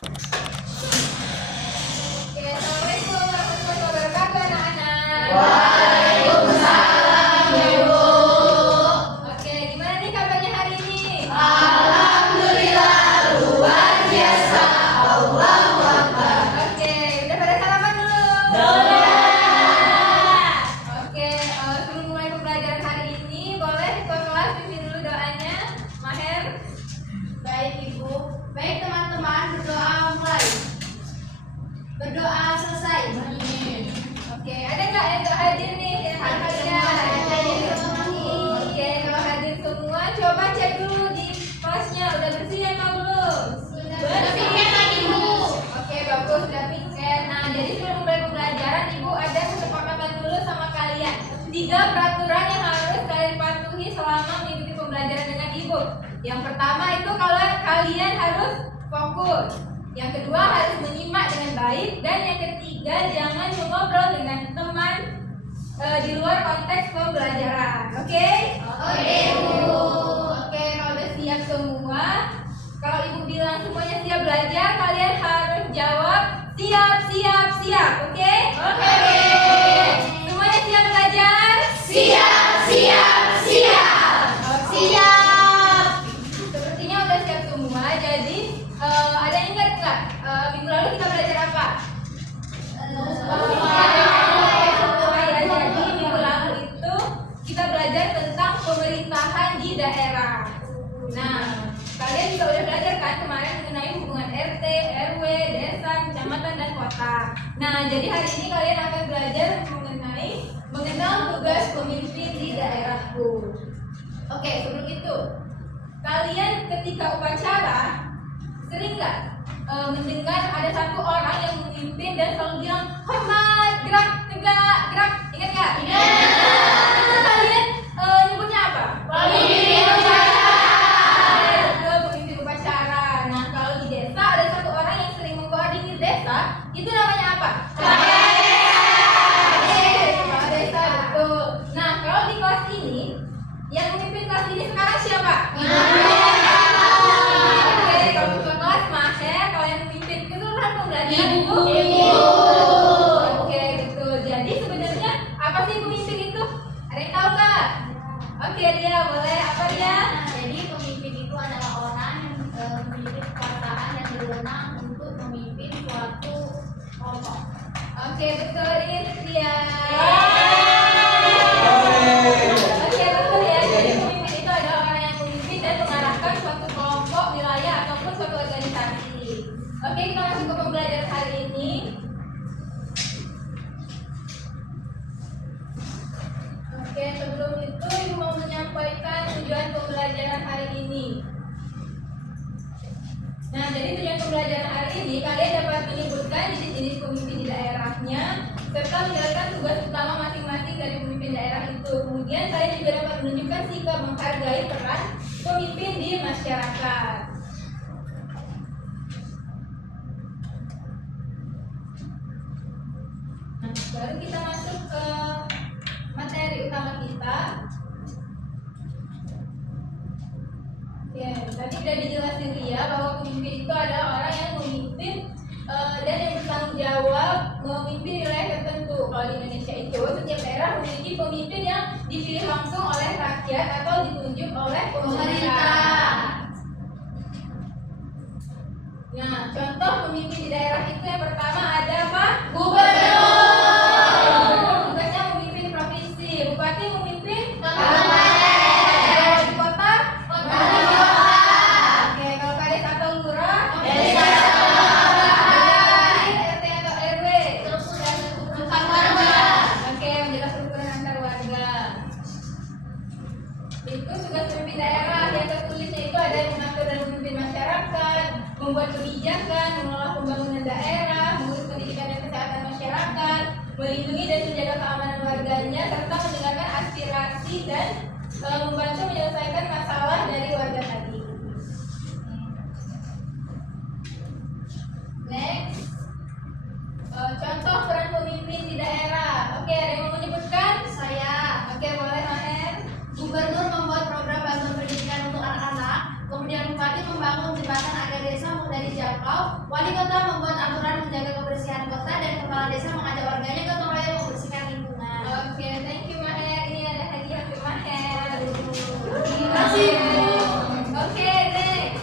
Oke, Assalamualaikum warahmatullahi wabarakatuh anak-anak. Waalaikumsalam, Ibu. Oke, gimana nih kabarnya hari ini? Alhamdulillah, luar biasa. Allahu Akbar. Oke, udah pada sarapan dulu? Oke, sebelum mulai pembelajaran hari ini, boleh ketua kelas pimpin dulu doanya, Maher. Baik, Ibu. Baik, teman-teman, berdoa mulai. Berdoa selesai. Oke, ada nggak yang nggak hadir nih? Yang hadir? Oke, kalau hadir semua, coba cek dulu di kelasnya udah bersih atau belum? Bersih, Ibu. Oke, bagus, udah piket. Nah, jadi sebelum mulai pembelajaran, Ibu ada kesepakatan dulu sama kalian. 3 peraturan yang harus kalian patuhi selama mengikuti pembelajaran dengan Ibu. Yang pertama itu kalau kalian harus fokus. Yang kedua harus menyimak dengan baik. Dan yang ketiga jangan mengobrol dengan teman di luar konteks pembelajaran. Oke? Oke, Bu. Oke, kalau udah siap semua, kalau Ibu bilang semuanya siap belajar, kalian harus jawab siap, siap, siap. Oke? Oke. Semuanya siap belajar? Siap, siap, siap. Siap. Sepertinya udah siap semua. Jadi ada yang ingat nggak? Minggu lalu kita belajar apa? Jadi minggu lalu itu kita belajar tentang pemerintahan di daerah. Nah, kalian juga udah belajar kan kemarin mengenai hubungan RT, RW, desa, kecamatan, dan kota. Nah, jadi hari ini kalian akan belajar mengenai mengenal tugas pemimpin di daerahku. Oke, sebelum itu, kalian ketika upacara sering nggak mendengar ada satu orang yang memimpin dan selalu bilang hormat, gerak, tegak, gerak, ingat nggak? Itu kalian nyebutnya apa? Pemimpin upacara. Betul, pemimpin upacara. Nah, kalau di desa ada satu orang yang sering mengkoordinir desa, itu namanya apa? Kepala desa, betul. Nah, kalau di kelas ini, yang memimpin kelas ini sekarang siapa? Oke, kalau ketua kelas Maher, kalau yang memimpin keseluruhan pembelajaran Ibu. Oke, betul. Jadi sebenarnya apa sih pemimpin itu? Ada yang tahu nggak? Oke, dia boleh apa dia? Jadi pemimpin itu adalah orang yang memiliki kekuasaan dan berwenang untuk memimpin suatu kelompok. Oke, betul, itu dia. Oke, betul ya. Jadi pemimpin itu adalah orang yang memimpin dan mengarahkan suatu kelompok, wilayah ataupun suatu organisasi. Oke, kita masuk ke pembelajaran hari ini. Oke, sebelum itu Ibu mau menyampaikan tujuan pembelajaran hari ini. Nah, jadi tujuan pembelajaran hari ini kalian dapat menyebutkan jenis-jenis pemimpin di daerahnya serta menjalankan tugas utama masing-masing dari pemimpin daerah itu. Kemudian kalian juga dapat menunjukkan sikap menghargai peran pemimpin di masyarakat. Nah, baru kita masuk ke materi utama kita. Ya, tadi sudah dijelasin Ria bahwa pemimpin itu adalah orang yang memimpin dan yang bertanggung jawab memimpin wilayah tertentu. Kalau di Indonesia itu setiap daerah memiliki pemimpin yang dipilih langsung oleh rakyat atau ditunjuk oleh pemerintah. Nah, contoh pemimpin di daerah itu yang pertama ada apa? Gubernur. Tugasnya memimpin provinsi. Bupati memimpin Kabupaten. di kota. Kota. Oke, kalau kades atau lurah. Desa. RT atau RW. Bukan warga. Oke, menjelaskan kerukunan antar warga. Itu tugas pemimpin daerah yang tertulisnya itu ada yang mengatur dan memimpin masyarakat, membuat kebijakan, mengelola pembangunan daerah, mengurus pendidikan dan kesehatan masyarakat, melindungi dan menjaga keamanan warganya, serta mendengarkan aspirasi dan membantu menyelesaikan masalah dari warga tadi. Next, contoh peran pemimpin di daerah. Oke, ada yang mau menyebutkan? Saya. Oke, boleh Maher. Gubernur membuat program bantuan pendidikan untuk anak-anak. Kemudian bupati membangun jembatan agar desa mudah dijangkau atau wali kota membuat aturan menjaga kebersihan kota dan kepala desa mengajak warganya gotong royong membersihkan lingkungan. Oke, thank you Maher. Ini ada hadiah untuk Maher. Terima kasih. Oke, next.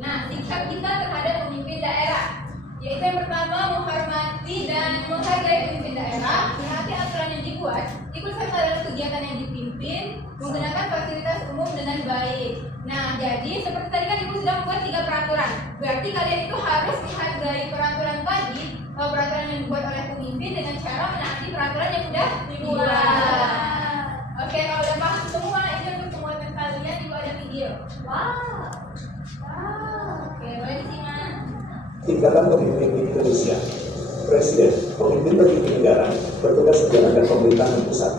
Nah, sikap kita terhadap pemimpin daerah, yaitu yang pertama menghormati dan menghargai pemimpin daerah, menaati aturan yang dibuat, ikut serta dalam kegiatan yang dipimpin, menggunakan fasilitas umum dengan baik. Nah, jadi seperti tadi kan Ibu sudah membuat 3 peraturan. Berarti kalian itu harus menghargai peraturan tadi, peraturan yang dibuat oleh pemimpin dengan cara menaati peraturan yang sudah dibuat. Oke, kalau udah paham semua, ini untuk penguatan kalian Ibu ada video. Wow. Oke, boleh disimak. Tingkatan pemimpin di Indonesia. Presiden, pemimpin tertinggi negara, bertugas menjalankan pemerintahan pusat.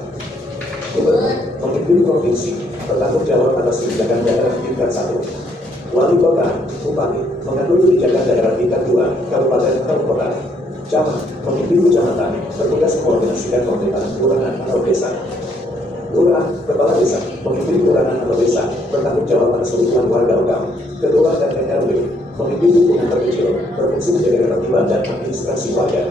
Gubernur, pemimpin provinsi, bertanggung jawab atas kebijakan daerah tingkat 1. Wali kota, bupati, mengatur kebijakan daerah tingkat 2, kabupaten atau kota. Camat, pemimpin kecamatan, bertugas mengkoordinasikan pemerintahan kelurahan atau desa. Lurah, kepala desa, pemimpin kelurahan atau desa, bertanggung jawab atas kebutuhan warga lokal. Ketua dan RW, pemimpin lingkungan terkecil, berfungsi menjaga ketertiban dan administrasi warga.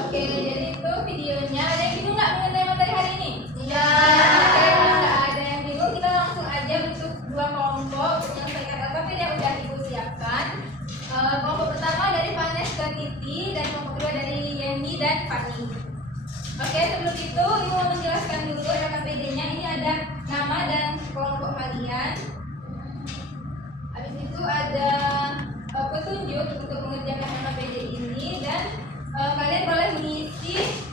Oke, jadi itu videonya. Ada yang bingung nggak mengenai materi hari ini? Iya. Oke, kalau nggak ada yang bingung, kita langsung aja bentuk 2 kelompok untuk menyelesaikan topik yang udah Ibu siapkan. Kelompok pertama dari Vanes dan Titi, dan kelompok kedua dari Yeni dan Fani. Oke, sebelum itu Ibu mau menjelaskan dulu KPD-nya. Ini ada nama dan kelompok kalian. Habis itu ada petunjuk untuk mengerjakan KPD ini, dan kalian boleh mengisi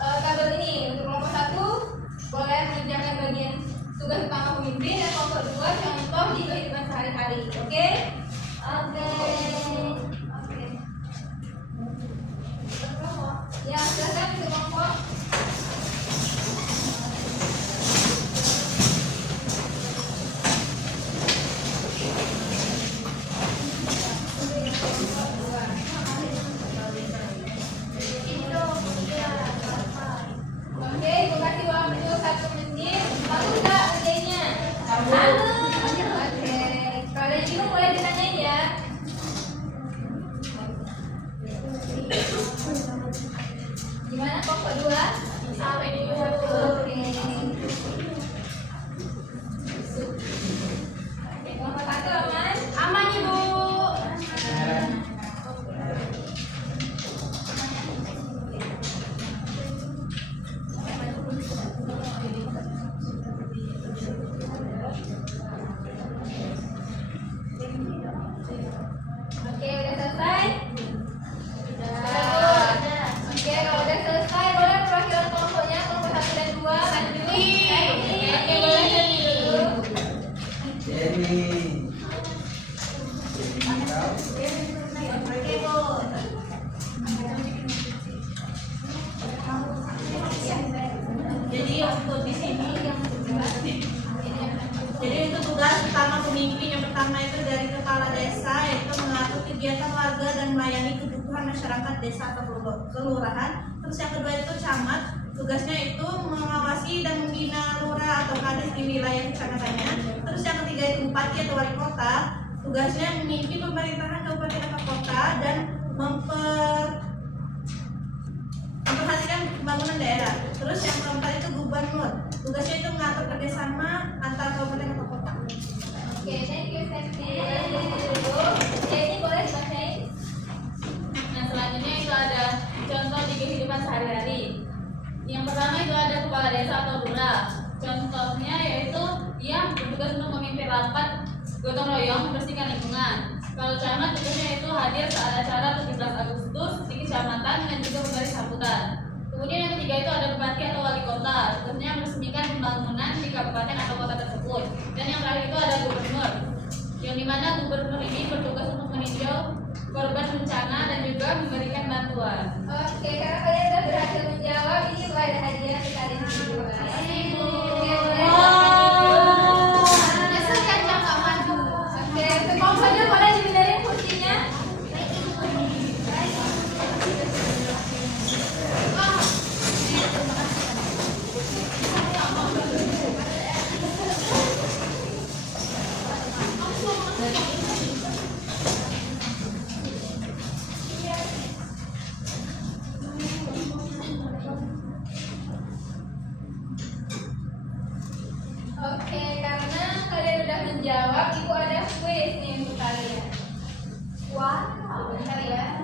tabel ini. Untuk kelompok 1 boleh mengerjakan bagian tugas utama pemimpin, dan kelompok 2 contoh di kehidupan sehari-hari. Oke? Oke. Ya, silakan untuk kelompok. Oke, Ibu kasih waktu 1 menit. Bagus nggak kerjanya? Oke, kalau ada yang bingung boleh ditanyain ya. Gimana kelompok 2? Sampai di dulu. Oke. Kelompok 1 aman? Aman Ibu. Oke, udah selesai? Udah. Oke, kalau udah selesai boleh perwakilan kelompoknya, kelompok 1 dan 2 lanjut. Oke, boleh Jenny dulu. Oke Bu. Jadi untuk di sini jadi untuk tugas utama pemimpin yang pertama itu dari kepala desa, yaitu mengatur kegiatan warga dan melayani kebutuhan masyarakat desa atau kelurahan. Terus yang kedua itu camat, tugasnya itu mengawasi dan membina lurah atau kades di wilayah kecamatannya. Terus yang ketiga itu bupati atau wali kota, tugasnya memimpin pemerintahan kabupaten atau kota dan memperhatikan pembangunan daerah. Terus yang keempat itu gubernur, tugasnya itu mengatur kerjasama antar kabupaten atau kota. Oke, thank you Stephanie. Jadi boleh dibacain. Nah, selanjutnya itu ada contoh di kehidupan sehari-hari. Yang pertama itu ada kepala desa atau lurah. Contohnya yaitu ia bertugas untuk memimpin rapat gotong royong membersihkan lingkungan. Kalau camat tugasnya itu hadir saat acara 17 Agustus di kecamatan dan juga memberi sambutan. Kemudian yang ketiga itu ada bupati atau wali kota, tugasnya meresmikan pembangunan di kabupaten atau kota tersebut. Dan yang terakhir itu ada gubernur, yang dimana gubernur ini bertugas untuk meninjau korban bencana dan juga memberikan bantuan. Oke, karena kalian sudah berhasil menjawab, ini ada hadiah untuk kalian berdua. Oke, boleh. Nyesel kan nggak maju. Oke, kelompoknya boleh dibenerin kursinya. jawab, Ibu ada quiz nih untuk kalian. Wow, bentar ya.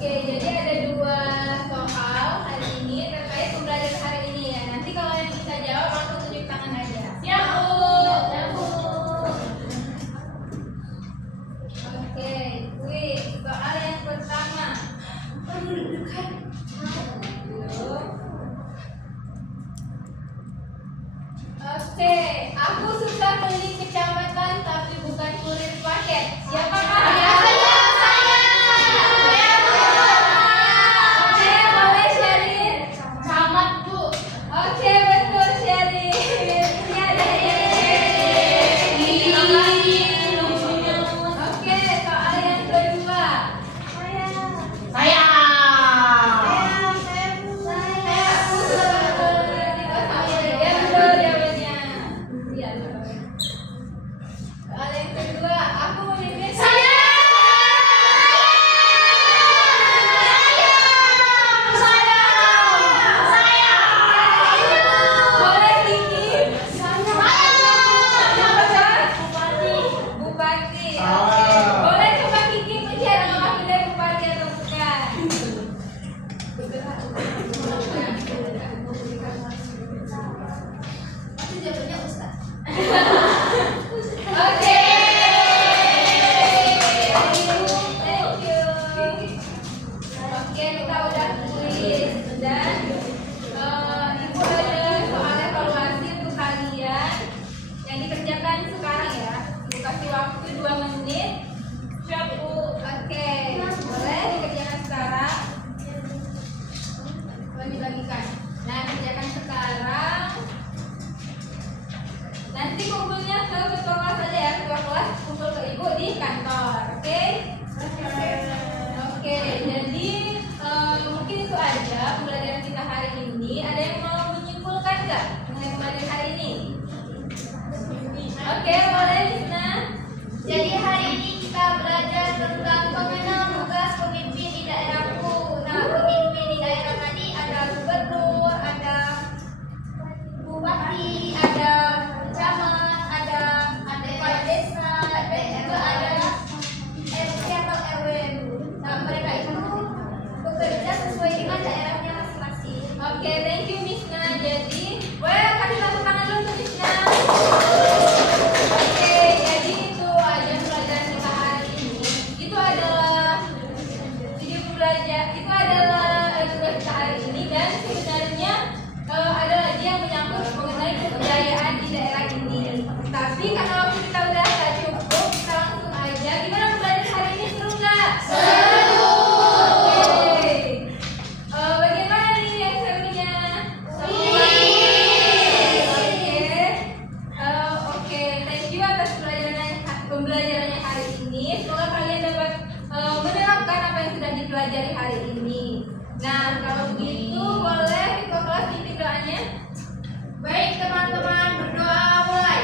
Oke, jadi ada 2 soal hari ini terkait pembelajaran hari ini ya. Nanti kalau yang bisa jawab langsung tunjuk tangan aja. Siap, Bu. Oke, quiz soal yang pertama. Oke, aku suka keliling kecamatan tapi bukan kurir paket. Siapakah? Oke, boleh sharing. Camat, Bu. Oke, betul sharing. Ini ada Terima kasih. Oke, soal yang kedua. Saya. Ya, betul jawabannya. Iya, betul. Soal yang kedua, aku memimpin. Boleh Kiki? Bupati. Oke. Boleh coba Kiki mencari wakil dari bupati atau bukan? Oke. Thank you. Oke, kita udah quiz dan Ibu ada soal evaluasi untuk kalian yang dikerjakan sekarang ya. Ibu kasih waktu 2 menit. Siap, Bu. Oke, boleh dikerjakan sekarang. Boleh dibagikan. Nah, kerjakan sekarang. Nanti kumpulnya ke ketua kelas aja ya. Ketua kelas kumpul ke Ibu di kantor. Oke? Oke, jadi mungkin itu aja pembelajaran kita hari ini. Ada yang mau menyimpulkan nggak mengenai pembelajaran hari ini? Oke, boleh Lisna. Jadi hari ini kita belajar tentang mengenal tugas pemimpin di daerahku. Nah, pemimpin di daerah tadi ada gubernur, ada bupati, ada camat, ada kepala desa, dan juga ada RT atau RW. Nah, mereka itu bekerja sesuai dengan daerahnya masing-masing. Oke, thank you Misna. Jadi, boleh kasih tepuk tangan dulu untuk Misna. Oke, jadi itu aja pelajaran kita hari ini. Itu adalah video belajar. Itu adalah tugas kita hari ini dan sebenarnya ada lagi yang menyangkut mengenai kebudayaan di daerah ini. Tapi karena waktu kita udah gak cukup, kita langsung aja. Gimana pembelajaran hari ini, seru nggak? Seru. Oke. Bagaimana nih yang serunya? Oke. Oke. Thank you atas pembelajarannya hari ini. Semoga kalian dapat menerapkan apa yang sudah dipelajari hari ini. Nah, kalau begitu boleh ketua kelas pimpin doanya. Baik teman-teman, berdoa mulai.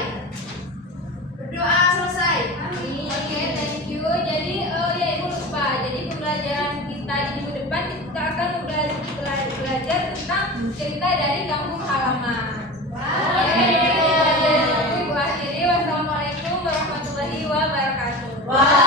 Berdoa selesai. Oke, thank you. Jadi, ya Ibu lupa. Jadi pembelajaran kita di minggu depan kita akan belajar tentang cerita dari kampung halaman. Oke, Ibu akhiri. Wassalamualaikum warahmatullahi wabarakatuh.